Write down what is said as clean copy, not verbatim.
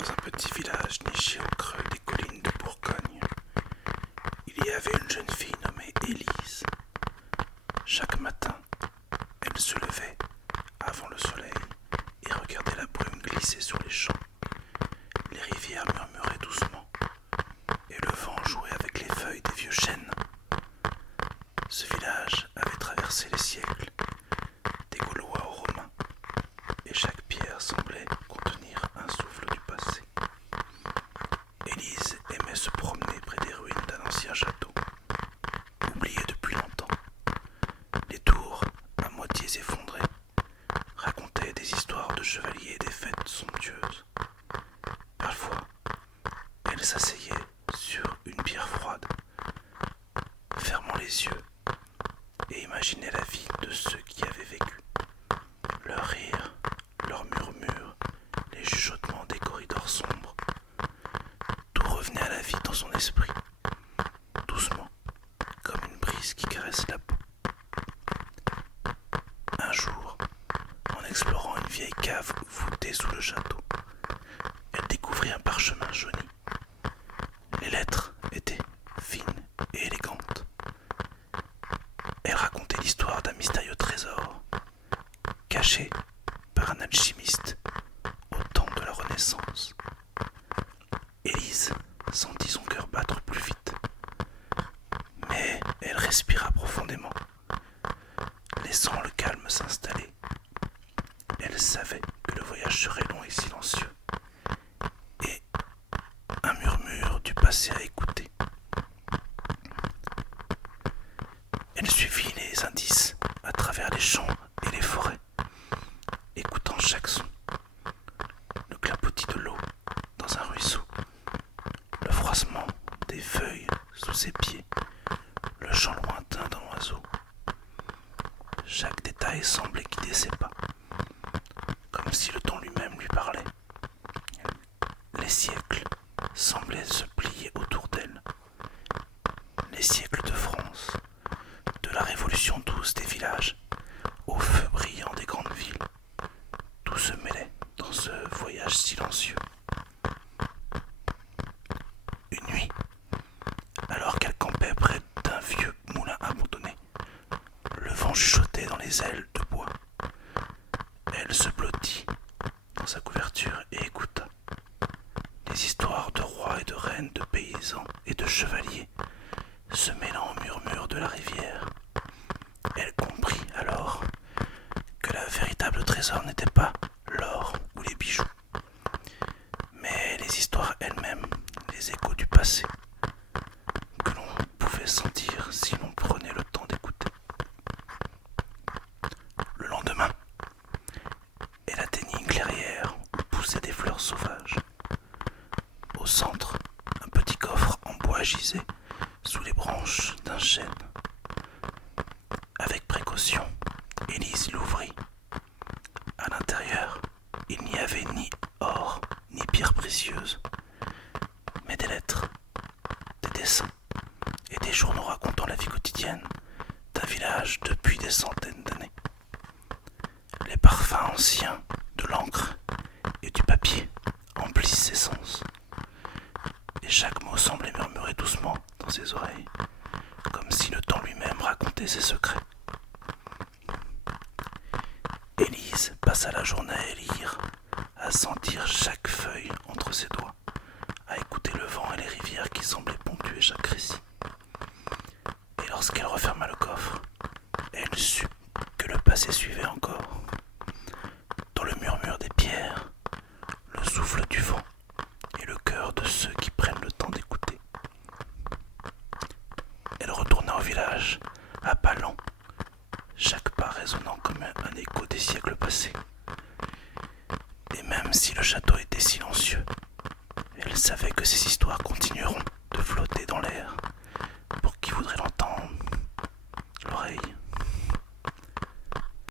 Dans un petit village niché au creux des collines de Bourgogne, il y avait une jeune fille nommée Élise. Chaque matin, elle se levait avant le soleil et regardait la brume glisser sur les champs. Les rivières murmuraient doucement et le vent jouait avec les feuilles des vieux chênes. Ce village avait traversé les siècles, des Gaulois aux Romains, et chaque pierre semblait contenir un souffle du passé. Élise aimait se promener près des ruines d'un ancien château, oublié depuis longtemps. Les tours, à moitié effondrées, racontaient des histoires de chevaliers et des fêtes somptueuses. Parfois, elle s'asseyait sur une pierre froide, fermant les yeux, et imaginait la vie de ceux qui avaient vécu. Leurs rires, leurs murmures, les chuchotements des corridors sombres. Tout revenait à la vie dans son esprit, doucement, comme une brise qui caresse la peau. Un jour, en explorant une vieille cave voûtée sous le château, elle découvrit un parchemin jauni. Les lettres étaient fines et élégantes. Elle racontait l'histoire d'un mystérieux trésor, caché par un alchimiste au temps de la Renaissance. Élise sentit son cœur battre plus vite, mais elle respira profondément, laissant le calme s'installer. Elle savait que le voyage serait long et silencieux, et un murmure du passé à écouter. Elle suivit les indices à travers les champs et les forêts, écoutant chaque son. Le clapotis de l'eau dans un ruisseau, le froissement des feuilles sous ses pieds, le chant lointain d'un oiseau. Chaque détail semblait guider ses pas, comme si le temps lui-même lui parlait. Les siècles semblaient se plier autour d'elle. Les siècles de France, de la révolution douce des villages au feu brillant des grandes villes. Tout se mêlait dans ce voyage silencieux. Une nuit, alors qu'elle campait près d'un vieux moulin abandonné, le vent chuchotait dans les ailes de bois. Elle se blottit dans sa couverture et écouta. Les histoires de rois et de reines, de paysans et de chevaliers se mêlant au murmure de la rivière. Elle comprit alors que le véritable trésor n'était pas l'or ou les bijoux, mais les histoires elles-mêmes, les échos du passé, que l'on pouvait sentir si l'on prenait le temps d'écouter. Le lendemain, elle atteignit une clairière où poussaient des fleurs sauvages. Au centre, un petit coffre en bois gisait sous les branches d'un chêne. Avec précaution, Élise l'ouvrit. À l'intérieur, il n'y avait ni or ni pierres précieuses, mais des lettres, des dessins et des journaux racontant la vie quotidienne d'un village depuis des centaines d'années. Les parfums anciens de l'encre et du papier emplissent ses sens, et chaque mot semblait murmurer doucement dans ses oreilles, comme si le temps lui-même racontait ses secrets. Élise passa la journée à lire, à sentir chaque feuille entre ses doigts, à écouter le vent et les rivières qui semblaient ponctuer chaque récit. Et lorsqu'elle referma le coffre, elle sut que le passé suivait encore. Dans le murmure des pierres, le souffle du vent et le cœur de ceux qui prennent le temps d'écouter. Elle retourna au village, à pas lents, chaque pas résonnant comme un écho des siècles passés. Et même si le château était silencieux, elle savait que ces histoires continueront